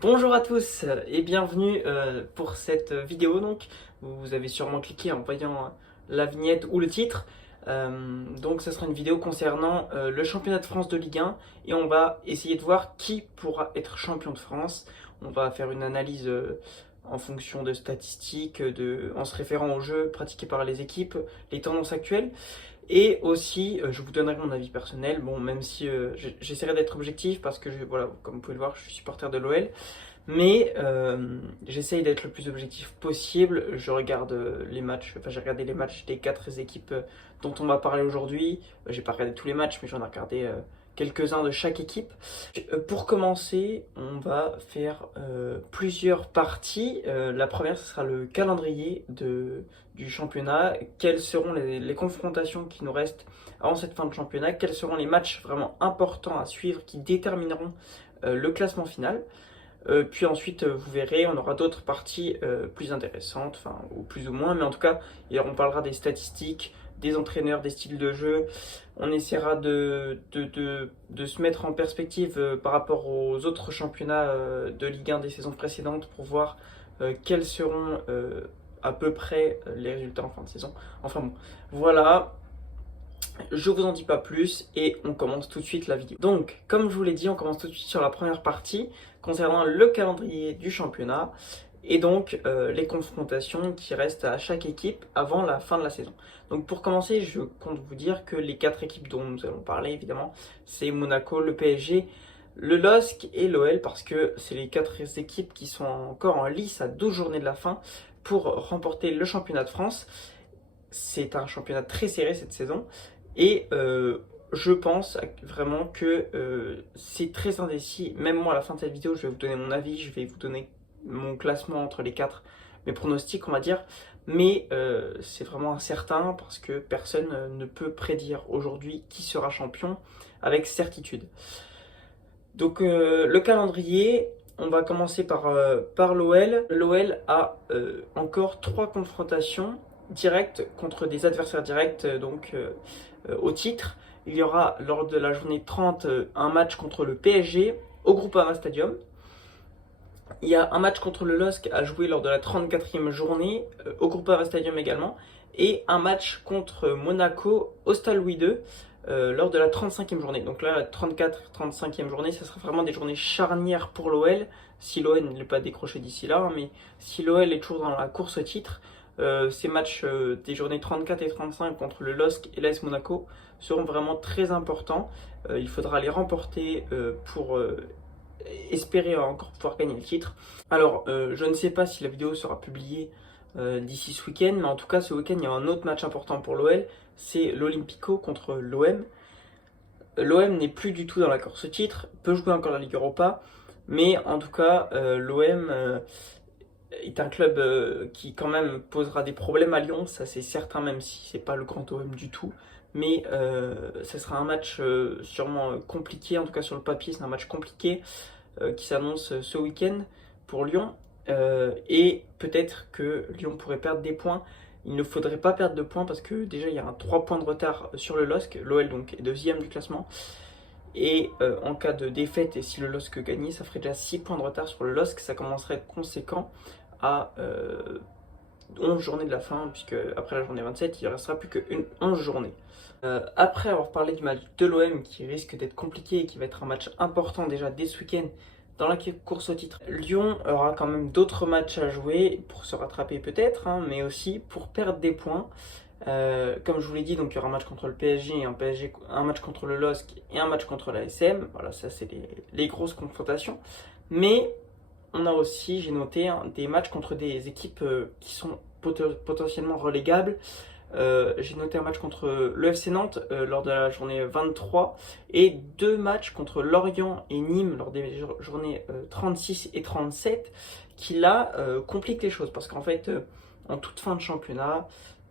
Bonjour à tous et bienvenue pour cette vidéo. Donc, vous avez sûrement cliqué en voyant la vignette ou le titre. Donc, ce sera une vidéo concernant le championnat de France de Ligue 1 et on va essayer de voir qui pourra être champion de France. On va faire une analyse en fonction de statistiques, en se référant aux jeux pratiqués par les équipes, les tendances actuelles. Et aussi, je vous donnerai mon avis personnel, bon, même si j'essaierai d'être objectif parce que, voilà, comme vous pouvez le voir, je suis supporter de l'OL. Mais j'essaye d'être le plus objectif possible. Je regarde les matchs, enfin j'ai regardé les matchs des quatre équipes dont on va parler aujourd'hui. J'ai pas regardé tous les matchs, mais j'en ai regardé quelques-uns de chaque équipe. Pour commencer, on va faire plusieurs parties. La première, ce sera le calendrier du championnat. Quelles seront les confrontations qui nous restent avant cette fin de championnat? Quels seront les matchs vraiment importants à suivre qui détermineront le classement final? Puis ensuite, vous verrez, on aura d'autres parties plus intéressantes, enfin, ou plus ou moins, mais en tout cas, on parlera des statistiques, des entraîneurs, des styles de jeu. On essaiera de se mettre en perspective par rapport aux autres championnats de Ligue 1 des saisons précédentes pour voir quels seront à peu près les résultats en fin de saison. Enfin bon, voilà. Je vous en dis pas plus et on commence tout de suite la vidéo. Donc, comme je vous l'ai dit, on commence tout de suite sur la première partie concernant le calendrier du championnat et donc les confrontations qui restent à chaque équipe avant la fin de la saison. Donc pour commencer, je compte vous dire que les quatre équipes dont nous allons parler, évidemment, c'est Monaco, le PSG, le LOSC et l'OL parce que c'est les quatre équipes qui sont encore en lice à 12 journées de la fin pour remporter le championnat de France. C'est un championnat très serré cette saison. Et je pense vraiment que c'est très indécis. Même moi, à la fin de cette vidéo, je vais vous donner mon avis, je vais vous donner mon classement entre les quatre, mes pronostics, on va dire. Mais c'est vraiment incertain parce que personne ne peut prédire aujourd'hui qui sera champion avec certitude. Donc le calendrier, on va commencer par l'OL. L'OL a encore 3 confrontations directes contre des adversaires directs au titre. Il y aura lors de la journée 30 un match contre le PSG au Groupama Stadium. Il y a un match contre le LOSC à jouer lors de la 34e journée au Groupama Stadium également. Et un match contre Monaco au Stade Louis II lors de la 35e journée. Donc là, la 34-35e journée, ça sera vraiment des journées charnières pour l'OL. Si l'OL ne l'est pas décroché d'ici là, hein, mais si l'OL est toujours dans la course au titre, ces matchs des journées 34 et 35 contre le LOSC et l'AS Monaco seront vraiment très importants. Il faudra les remporter pour espérer encore pouvoir gagner le titre. Alors, je ne sais pas si la vidéo sera publiée d'ici ce week-end, mais en tout cas, ce week-end, il y a un autre match important pour l'OL, c'est l'Olympico contre l'OM. L'OM n'est plus du tout dans la course au titre, peut jouer encore la Ligue Europa, mais en tout cas, l'OM est un club qui quand même posera des problèmes à Lyon, ça c'est certain, même si c'est pas le grand OM du tout. Mais ça sera un match sûrement compliqué, en tout cas sur le papier, c'est un match compliqué qui s'annonce ce week-end pour Lyon. Et peut-être que Lyon pourrait perdre des points. Il ne faudrait pas perdre de points parce que déjà il y a un 3 points de retard sur le LOSC. L'OL donc est deuxième du classement. Et en cas de défaite, et si le LOSC gagnait, ça ferait déjà 6 points de retard sur le LOSC. Ça commencerait à être conséquent à 11 journées de la fin, puisque après la journée 27, il ne restera plus que 11 journées. Après avoir parlé du match de l'OM qui risque d'être compliqué et qui va être un match important déjà dès ce week-end dans la course au titre, Lyon aura quand même d'autres matchs à jouer pour se rattraper peut-être, hein, mais aussi pour perdre des points. Comme je vous l'ai dit, donc il y aura un match contre le PSG, un match contre le LOSC et un match contre l'ASM. Voilà, ça c'est les grosses confrontations. Mais on a aussi, j'ai noté, hein, des matchs contre des équipes qui sont potentiellement relégables. J'ai noté un match contre le FC Nantes lors de la journée 23 et 2 matchs contre Lorient et Nîmes lors des journées 36 et 37 qui là compliquent les choses parce qu'en fait en toute fin de championnat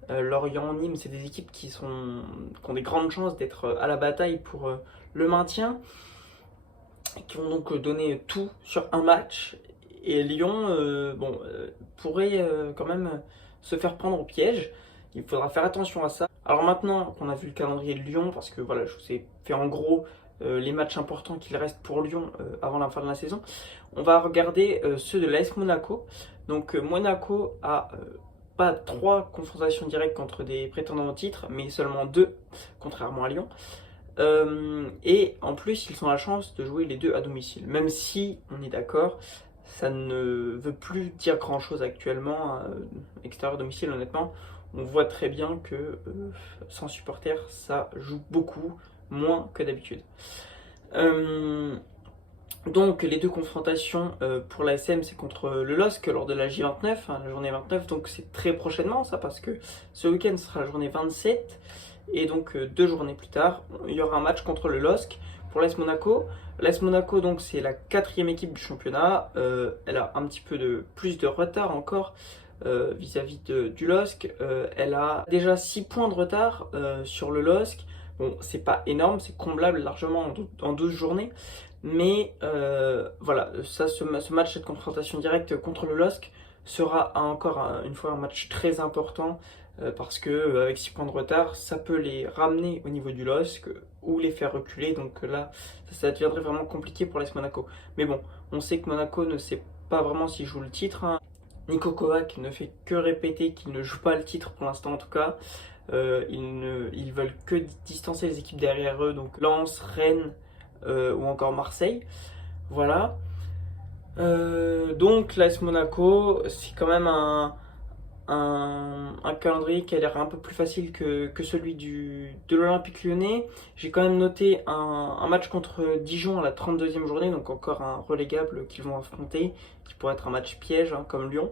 Lorient, Nîmes, c'est des équipes qui ont des grandes chances d'être à la bataille pour le maintien, qui vont donc donner tout sur un match. Et Lyon pourrait quand même se faire prendre au piège. Il faudra faire attention à ça. Alors maintenant qu'on a vu le calendrier de Lyon, parce que voilà, je vous ai fait en gros les matchs importants qu'il reste pour Lyon avant la fin de la saison. On va regarder ceux de l'AS Monaco. Donc Monaco a pas 3 confrontations directes contre des prétendants au titre, mais seulement 2, contrairement à Lyon. Et en plus, ils ont la chance de jouer les 2 à domicile. Même si, on est d'accord, ça ne veut plus dire grand chose actuellement, extérieur-domicile, honnêtement. On voit très bien que sans supporters, ça joue beaucoup moins que d'habitude. Donc les 2 confrontations pour l'ASM, c'est contre le LOSC lors de la J29, hein, la journée 29, donc c'est très prochainement ça, parce que ce week-end sera la journée 27, et donc 2 journées plus tard, il y aura un match contre le LOSC pour l'AS Monaco. L'AS Monaco, donc c'est la 4e équipe du championnat, elle a un petit peu plus de retard encore vis-à-vis du LOSC. Elle a déjà 6 points de retard sur le LOSC. Bon, c'est pas énorme, c'est comblable largement en 12 journées. Mais voilà, ce match, cette confrontation directe contre le LOSC sera encore une fois un match très important parce que avec 6 points de retard, ça peut les ramener au niveau du LOSC ou les faire reculer. Donc là, ça deviendrait vraiment compliqué pour l'AS Monaco. Mais bon, on sait que Monaco ne sait pas vraiment s'il joue le titre, hein. Niko Kovac ne fait que répéter qu'il ne joue pas le titre pour l'instant en tout cas. Ils veulent que distancer les équipes derrière eux, donc Lens, Rennes ou encore Marseille. Voilà. Donc l'AS Monaco, c'est quand même un calendrier qui a l'air un peu plus facile que celui de l'Olympique Lyonnais. J'ai quand même noté un match contre Dijon à la 32e journée, donc encore un relégable qu'ils vont affronter, qui pourrait être un match piège, hein, comme Lyon.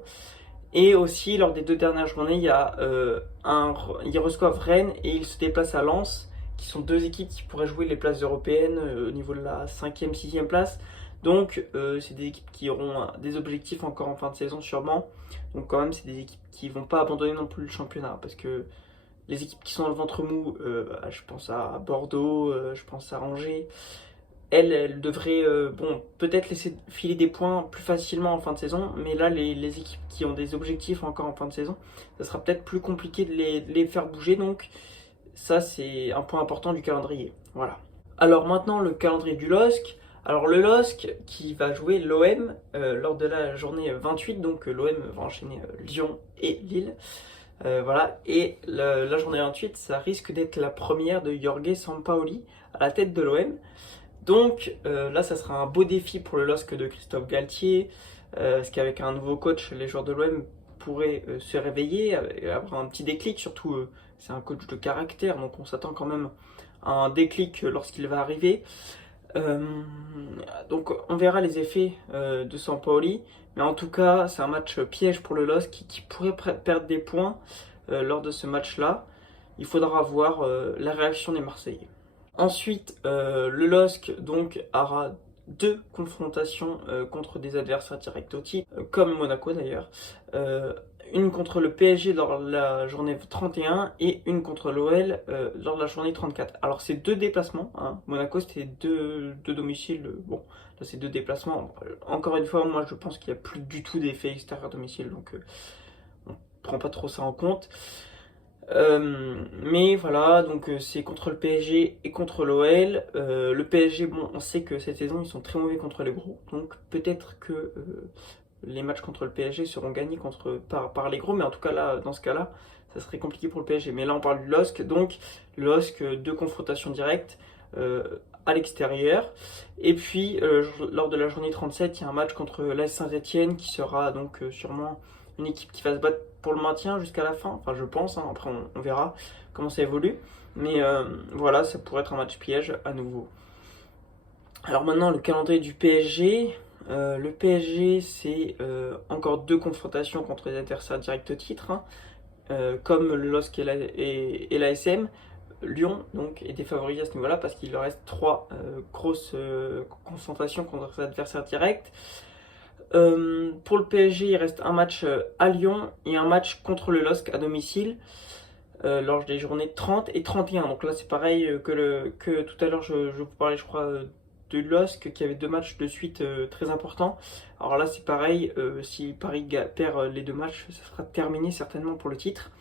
Et aussi, lors des 2 dernières journées, ils reçoivent Rennes et ils se déplacent à Lens, qui sont 2 équipes qui pourraient jouer les places européennes au niveau de la 5e, 6e place. Donc, c'est des équipes qui auront des objectifs encore en fin de saison, sûrement. Donc, quand même, c'est des équipes qui ne vont pas abandonner non plus le championnat. Parce que les équipes qui sont dans le ventre mou, je pense à Bordeaux, je pense à Angers. Elle devrait peut-être laisser filer des points plus facilement en fin de saison, mais là les équipes qui ont des objectifs encore en fin de saison, ça sera peut-être plus compliqué de les faire bouger, donc ça c'est un point important du calendrier. Voilà. Alors maintenant le calendrier du LOSC. Alors le LOSC qui va jouer l'OM lors de la journée 28, donc l'OM va enchaîner Lyon et Lille. Voilà, et la journée 28, ça risque d'être la première de Jorge Sampaoli à la tête de l'OM. Donc là, ça sera un beau défi pour le LOSC de Christophe Galtier, parce qu'avec un nouveau coach, les joueurs de l'OM pourraient se réveiller, avoir un petit déclic, surtout c'est un coach de caractère, donc on s'attend quand même à un déclic lorsqu'il va arriver. Donc on verra les effets de Sampaoli, mais en tout cas, c'est un match piège pour le LOSC qui pourrait perdre des points lors de ce match-là. Il faudra voir la réaction des Marseillais. Ensuite, le LOSC donc aura 2 confrontations contre des adversaires directs au titre, comme Monaco d'ailleurs. Une contre le PSG lors de la journée 31 et une contre l'OL lors de la journée 34. Alors c'est 2 déplacements, hein. Monaco c'était 2 domiciles, bon là c'est 2 déplacements. Encore une fois, moi je pense qu'il n'y a plus du tout d'effet extérieur domicile, donc on ne prend pas trop ça en compte. Mais voilà, donc c'est contre le PSG et contre l'OL. Le PSG, bon, on sait que cette saison ils sont très mauvais contre les gros, donc peut-être que les matchs contre le PSG seront gagnés par les gros, mais en tout cas là, dans ce cas-là, ça serait compliqué pour le PSG. Mais là on parle du LOSC, donc le LOSC, 2 confrontations directes à l'extérieur. Et puis lors de la journée 37, il y a un match contre l'AS Saint-Etienne qui sera donc sûrement une équipe qui va se battre pour le maintien jusqu'à la fin, enfin je pense, hein. Après on verra comment ça évolue, mais voilà, ça pourrait être un match piège à nouveau. Alors maintenant le calendrier du PSG, le PSG c'est encore 2 confrontations contre les adversaires directs au titre, hein, comme le LOSC et l'ASM. Lyon donc est défavorisé à ce niveau-là parce qu'il leur reste 3 grosses confrontations contre les adversaires directs. Pour le PSG, il reste un match à Lyon et un match contre le LOSC à domicile lors des journées 30 et 31. Donc là, c'est pareil que tout à l'heure, je vous parlais, je crois, de LOSC qui avait 2 matchs de suite très importants. Alors là, c'est pareil, si Paris perd les 2 matchs, ça sera terminé certainement pour le titre.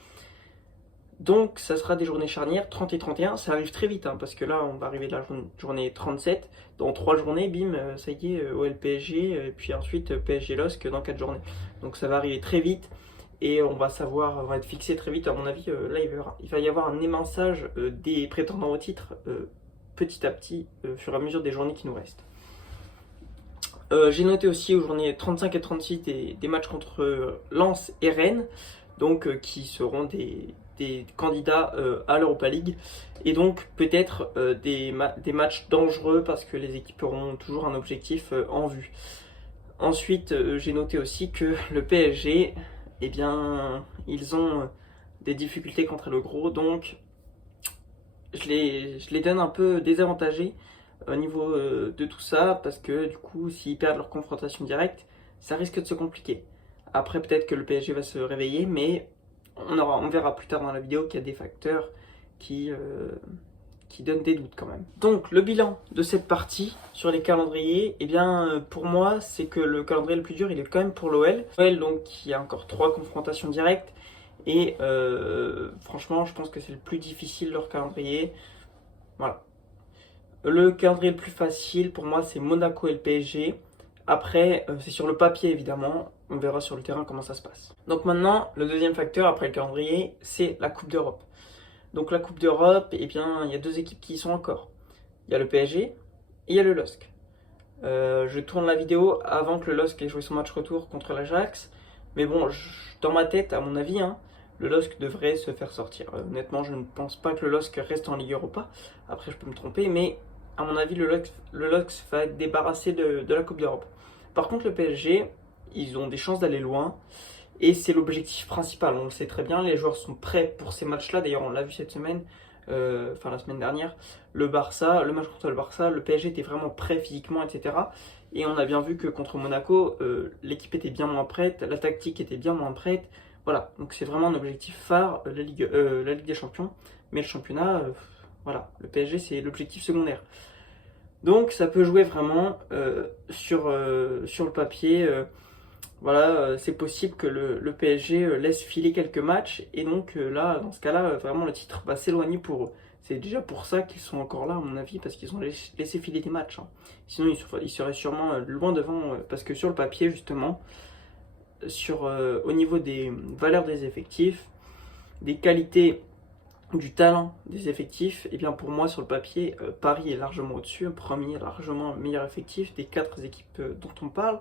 Donc ça sera des journées charnières, 30 et 31, ça arrive très vite, hein, parce que là on va arriver à la journée 37, dans 3 journées, bim, ça y est, OL PSG, et puis ensuite PSG LOSC dans 4 journées. Donc ça va arriver très vite, et on va savoir, on va être fixé très vite, à mon avis, là il va y avoir un éminçage des prétendants au titre, petit à petit, au fur et à mesure des journées qui nous restent. J'ai noté aussi aux journées 35 et 36 des matchs contre Lens et Rennes, donc qui seront des candidats à l'Europa League, et donc peut-être des matchs dangereux parce que les équipes auront toujours un objectif en vue. Ensuite, j'ai noté aussi que le PSG, eh bien, ils ont des difficultés contre le gros, donc je les donne un peu désavantagés au niveau de tout ça, parce que du coup, s'ils perdent leur confrontation directe, ça risque de se compliquer. Après, peut-être que le PSG va se réveiller, mais on verra plus tard dans la vidéo qu'il y a des facteurs qui donnent des doutes quand même. Donc, le bilan de cette partie sur les calendriers, eh bien, pour moi, c'est que le calendrier le plus dur, il est quand même pour l'OL. L'OL, donc, qui a encore 3 confrontations directes, et franchement, je pense que c'est le plus difficile leur calendrier. Voilà. Le calendrier le plus facile pour moi, c'est Monaco et le PSG. Après, c'est sur le papier évidemment. On verra sur le terrain comment ça se passe. Donc maintenant, le deuxième facteur après le calendrier, c'est la Coupe d'Europe. Donc la Coupe d'Europe, eh bien, il y a 2 équipes qui y sont encore. Il y a le PSG et il y a le LOSC. Je tourne la vidéo avant que le LOSC ait joué son match retour contre l'Ajax. Mais bon, dans ma tête, à mon avis, hein, le LOSC devrait se faire sortir. Honnêtement, je ne pense pas que le LOSC reste en Ligue Europa. Après, je peux me tromper, mais à mon avis, le LOSC va être débarrassé de la Coupe d'Europe. Par contre, le PSG, ils ont des chances d'aller loin. Et c'est l'objectif principal, on le sait très bien. Les joueurs sont prêts pour ces matchs-là. D'ailleurs, on l'a vu cette semaine, enfin la semaine dernière. Le match contre le Barça, le PSG était vraiment prêt physiquement, etc. Et on a bien vu que contre Monaco, l'équipe était bien moins prête, la tactique était bien moins prête. Voilà, donc c'est vraiment un objectif phare, la Ligue des Champions. Mais le championnat, voilà, le PSG c'est l'objectif secondaire. Donc ça peut jouer vraiment sur le papier. Voilà, c'est possible que le PSG laisse filer quelques matchs. Et donc là, dans ce cas-là, vraiment le titre va s'éloigner pour eux. C'est déjà pour ça qu'ils sont encore là, à mon avis, parce qu'ils ont laissé filer des matchs, hein. Sinon, ils seraient sûrement loin devant, parce que sur le papier, justement, au niveau des valeurs des effectifs, des qualités, du talent des effectifs, et bien pour moi, sur le papier, Paris est largement au-dessus, premier, largement meilleur effectif des 4 équipes dont on parle.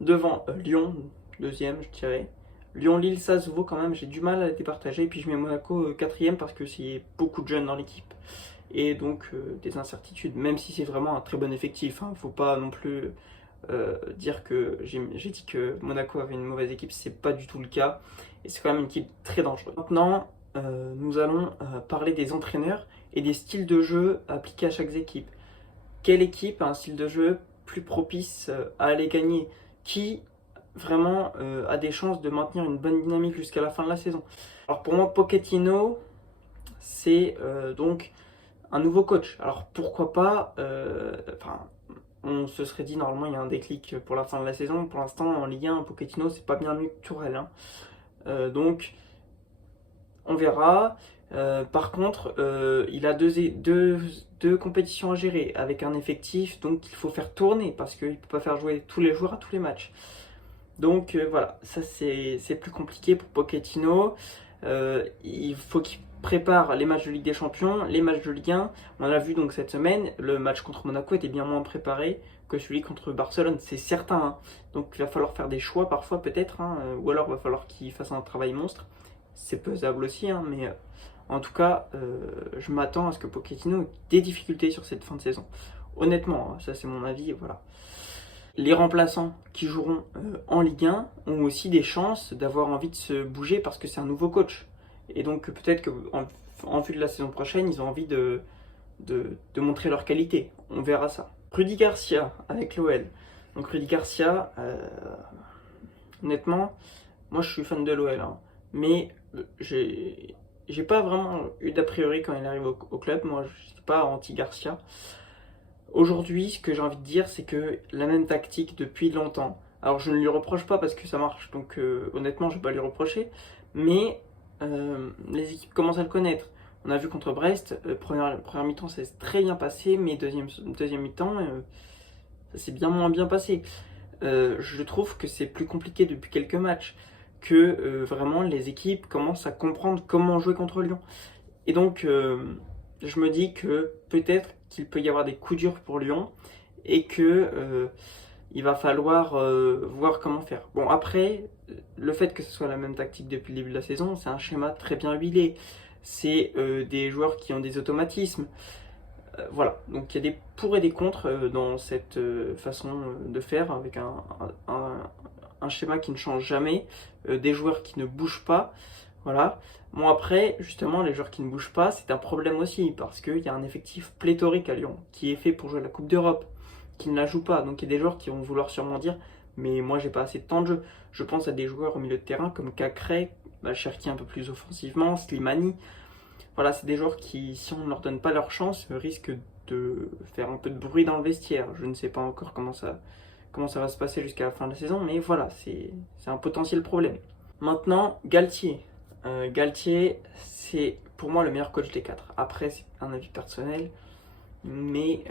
Devant Lyon, deuxième, je dirais. Lyon, Lille, ça se vaut quand même, j'ai du mal à les départager. Et puis je mets Monaco quatrième parce que c'est beaucoup de jeunes dans l'équipe. Et donc des incertitudes, même si c'est vraiment un très bon effectif. Hein. Faut pas non plus dire que j'ai dit que Monaco avait une mauvaise équipe, c'est pas du tout le cas. Et c'est quand même une équipe très dangereuse. Maintenant, nous allons parler des entraîneurs et des styles de jeu appliqués à chaque équipe. Quelle équipe a un style de jeu plus propice à aller gagner? Qui vraiment a des chances de maintenir une bonne dynamique jusqu'à la fin de la saison? Alors pour moi, Pochettino, c'est donc un nouveau coach. Alors pourquoi pas, on se serait dit normalement il y a un déclic pour la fin de la saison. Pour l'instant en Ligue 1, Pochettino c'est pas bien mieux que Tourelle, hein. Donc on verra. Par contre, il a deux compétitions à gérer avec un effectif, donc il faut faire tourner parce qu'il ne peut pas faire jouer tous les joueurs à tous les matchs. Donc voilà, ça c'est plus compliqué pour Pochettino. Il faut qu'il prépare les matchs de Ligue des Champions, les matchs de Ligue 1. On l'a vu donc cette semaine, le match contre Monaco était bien moins préparé que celui contre Barcelone, c'est certain, hein. Donc il va falloir faire des choix parfois peut-être, hein, ou alors il va falloir qu'il fasse un travail monstre. C'est pesable aussi, hein, mais en tout cas, je m'attends à ce que Pochettino ait des difficultés sur cette fin de saison. Honnêtement, ça c'est mon avis, voilà. Les remplaçants qui joueront en Ligue 1 ont aussi des chances d'avoir envie de se bouger parce que c'est un nouveau coach. Et donc peut-être qu'en vue de la saison prochaine, ils ont envie de montrer leur qualité. On verra ça. Rudy Garcia avec l'OL. Donc Rudy Garcia, honnêtement, moi je suis fan de l'OL, hein, mais j'ai pas vraiment eu d'a priori quand il arrive au club. Moi je suis pas anti-Garcia. Aujourd'hui, ce que j'ai envie de dire, c'est que la même tactique depuis longtemps. Alors je ne lui reproche pas parce que ça marche, donc honnêtement je ne vais pas lui reprocher. Mais les équipes commencent à le connaître. On a vu contre Brest, première mi-temps ça s'est très bien passé, mais deuxième mi-temps, ça s'est bien moins bien passé. Je trouve que c'est plus compliqué depuis quelques matchs, que vraiment les équipes commencent à comprendre comment jouer contre Lyon. Et donc, je me dis que peut-être qu'il peut y avoir des coups durs pour Lyon et que il va falloir voir comment faire. Bon, après, le fait que ce soit la même tactique depuis le début de la saison, c'est un schéma très bien huilé. C'est des joueurs qui ont des automatismes. Voilà, donc il y a des pour et des contre dans cette façon de faire, avec un schéma qui ne change jamais, des joueurs qui ne bougent pas. Voilà. Bon, après, justement, les joueurs qui ne bougent pas, c'est un problème aussi, parce qu'il y a un effectif pléthorique à Lyon, qui est fait pour jouer la Coupe d'Europe, qui ne la joue pas. Donc il y a des joueurs qui vont vouloir sûrement dire, mais moi j'ai pas assez de temps de jeu. Je pense à des joueurs au milieu de terrain comme Cacré, Cherki un peu plus offensivement, Slimani. Voilà, c'est des joueurs qui, si on ne leur donne pas leur chance, risquent de faire un peu de bruit dans le vestiaire. Je ne sais pas encore comment ça va se passer jusqu'à la fin de la saison, mais voilà, c'est un potentiel problème. Maintenant, Galtier. Galtier, c'est pour moi le meilleur coach des quatre. Après, c'est un avis personnel, mais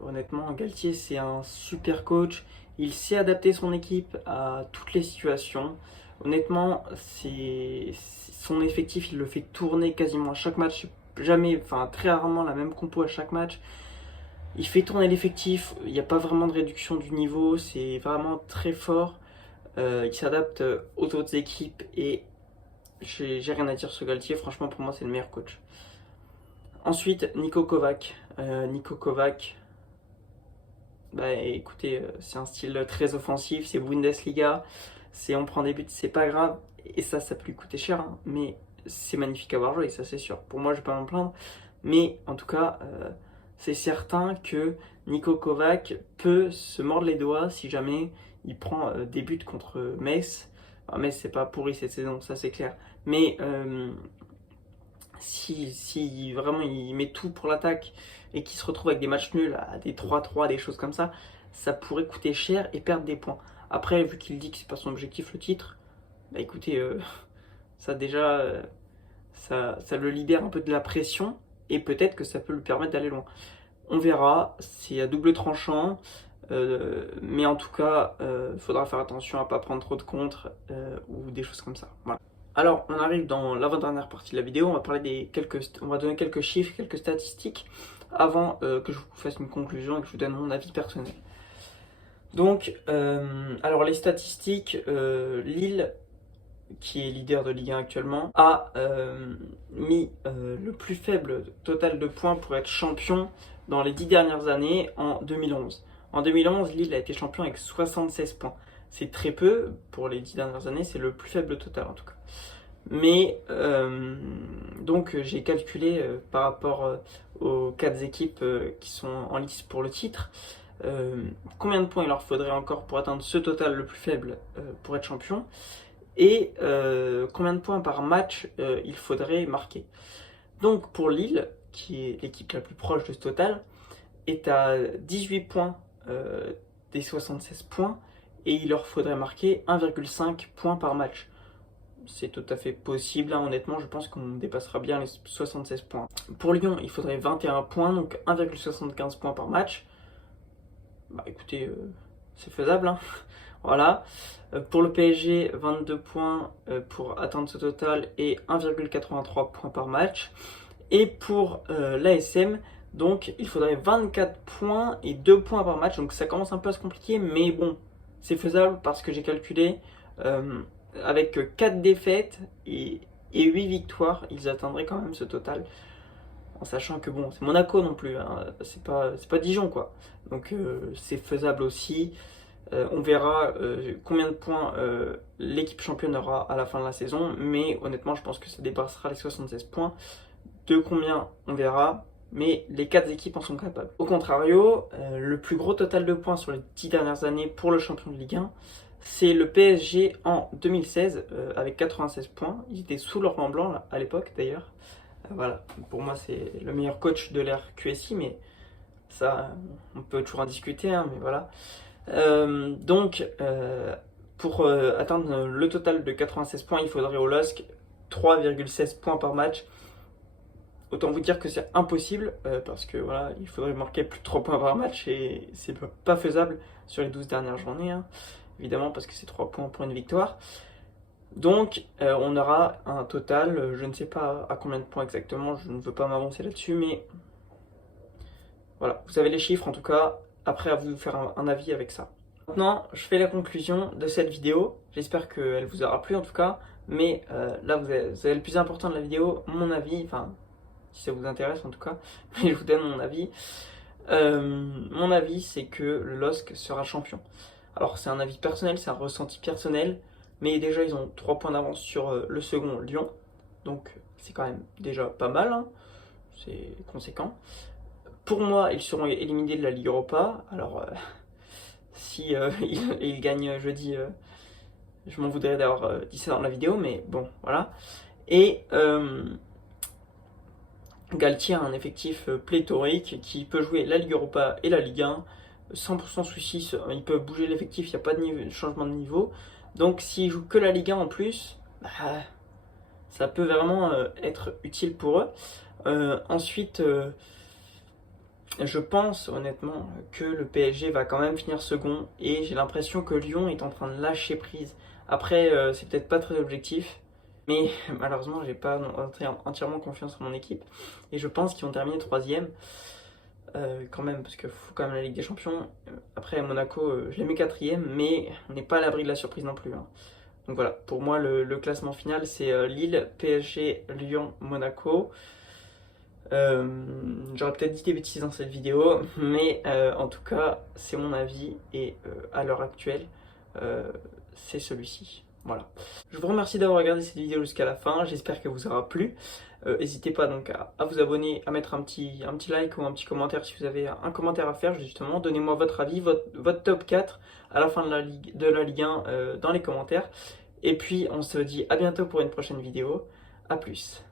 honnêtement, Galtier, c'est un super coach. Il sait adapter son équipe à toutes les situations. Honnêtement, son effectif, il le fait tourner quasiment à chaque match. Jamais, enfin très rarement la même compo à chaque match. Il fait tourner l'effectif, il n'y a pas vraiment de réduction du niveau, c'est vraiment très fort. Il s'adapte aux autres équipes et j'ai rien à dire sur Galtier, franchement pour moi c'est le meilleur coach. Ensuite, Niko Kovac. Niko Kovac, bah écoutez, c'est un style très offensif, c'est Bundesliga, c'est on prend des buts, c'est pas grave, et ça peut lui coûter cher, hein, mais c'est magnifique à voir jouer, ça c'est sûr. Pour moi, je vais pas m'en plaindre, mais en tout cas, c'est certain que Niko Kovac peut se mordre les doigts si jamais il prend des buts contre Metz. Enfin, Metz, c'est pas pourri cette saison, ça c'est clair, mais si vraiment il met tout pour l'attaque et qu'il se retrouve avec des matchs nuls, à des 3-3, des choses comme ça pourrait coûter cher et perdre des points. Après, vu qu'il dit que c'est pas son objectif le titre, bah écoutez, ça déjà, ça le libère un peu de la pression et peut-être que ça peut lui permettre d'aller loin. On verra, c'est à double tranchant, mais en tout cas, il faudra faire attention à ne pas prendre trop de contre ou des choses comme ça. Voilà. Alors, on arrive dans l'avant-dernière partie de la vidéo, on va donner quelques chiffres, quelques statistiques avant que je vous fasse une conclusion et que je vous donne mon avis personnel. Donc, alors les statistiques, Lille, qui est leader de Ligue 1 actuellement, a mis le plus faible total de points pour être champion dans les 10 dernières années en 2011. En 2011, Lille a été champion avec 76 points. C'est très peu pour les 10 dernières années, c'est le plus faible total en tout cas. Mais donc j'ai calculé par rapport aux 4 équipes qui sont en lice pour le titre, combien de points il leur faudrait encore pour atteindre ce total le plus faible pour être champion, et combien de points par match il faudrait marquer. Donc pour Lille, qui est l'équipe la plus proche de ce total, est à 18 points des 76 points, et il leur faudrait marquer 1,5 points par match. C'est tout à fait possible, hein. Honnêtement je pense qu'on dépassera bien les 76 points. Pour Lyon il faudrait 21 points, donc 1,75 points par match. Bah écoutez, c'est faisable, hein. Voilà. Pour le PSG, 22 points pour atteindre ce total et 1,83 points par match. Et pour l'ASM, donc il faudrait 24 points et 2 points par match, donc ça commence un peu à se compliquer, mais bon, c'est faisable parce que j'ai calculé avec 4 défaites et 8 victoires, ils atteindraient quand même ce total. En sachant que bon, c'est Monaco non plus, hein, c'est pas Dijon quoi. Donc c'est faisable aussi. On verra combien de points l'équipe championne aura à la fin de la saison, mais honnêtement je pense que ça dépassera les 76 points. De combien on verra, mais les 4 équipes en sont capables. Au contrario, le plus gros total de points sur les 10 dernières années pour le champion de Ligue 1, c'est le PSG en 2016 avec 96 points. Ils étaient sous leur blanc là, à l'époque d'ailleurs. Voilà, pour moi c'est le meilleur coach de l'ère QSI, mais ça on peut toujours en discuter, hein, mais voilà. Donc pour atteindre le total de 96 points, il faudrait au LOSC 3,16 points par match. Autant vous dire que c'est impossible, parce que voilà, il faudrait marquer plus de 3 points par match et c'est pas faisable sur les 12 dernières journées, hein, évidemment, parce que c'est 3 points pour une victoire. Donc on aura un total, je ne sais pas à combien de points exactement, je ne veux pas m'avancer là-dessus, mais voilà, vous avez les chiffres en tout cas, après à vous de faire un avis avec ça. Maintenant, je fais la conclusion de cette vidéo, j'espère qu'elle vous aura plu en tout cas, mais là vous avez le plus important de la vidéo, mon avis, enfin si ça vous intéresse en tout cas, mais je vous donne mon avis. Mon avis c'est que le LOSC sera champion. Alors c'est un avis personnel, c'est un ressenti personnel, mais déjà ils ont 3 points d'avance sur le second Lyon, donc c'est quand même déjà pas mal, hein. C'est conséquent. Pour moi, ils seront éliminés de la Ligue Europa, alors si ils gagnent jeudi, je m'en voudrais d'avoir dit ça dans la vidéo, mais bon, voilà. Et Galtier a un effectif pléthorique qui peut jouer la Ligue Europa et la Ligue 1 sans souci, il peut bouger l'effectif, il n'y a pas de changement de niveau. Donc s'ils jouent que la Ligue 1 en plus, bah, ça peut vraiment être utile pour eux. Ensuite, je pense honnêtement que le PSG va quand même finir second et j'ai l'impression que Lyon est en train de lâcher prise. Après, c'est peut-être pas très objectif, mais malheureusement, j'ai pas entièrement confiance en mon équipe et je pense qu'ils vont terminer troisième. Quand même, parce qu'il faut quand même la Ligue des Champions. Après, Monaco, je l'ai mis quatrième, mais on n'est pas à l'abri de la surprise non plus, hein. Donc voilà, pour moi, le classement final, c'est Lille, PSG, Lyon, Monaco. J'aurais peut-être dit des bêtises dans cette vidéo, mais en tout cas, c'est mon avis et à l'heure actuelle, c'est celui-ci. Voilà. Je vous remercie d'avoir regardé cette vidéo jusqu'à la fin, j'espère qu'elle vous aura plu. N'hésitez pas donc à vous abonner, à mettre un petit like ou un petit commentaire si vous avez un commentaire à faire justement. Donnez-moi votre avis, votre top 4 à la fin de la Ligue 1 dans les commentaires. Et puis on se dit à bientôt pour une prochaine vidéo. A plus.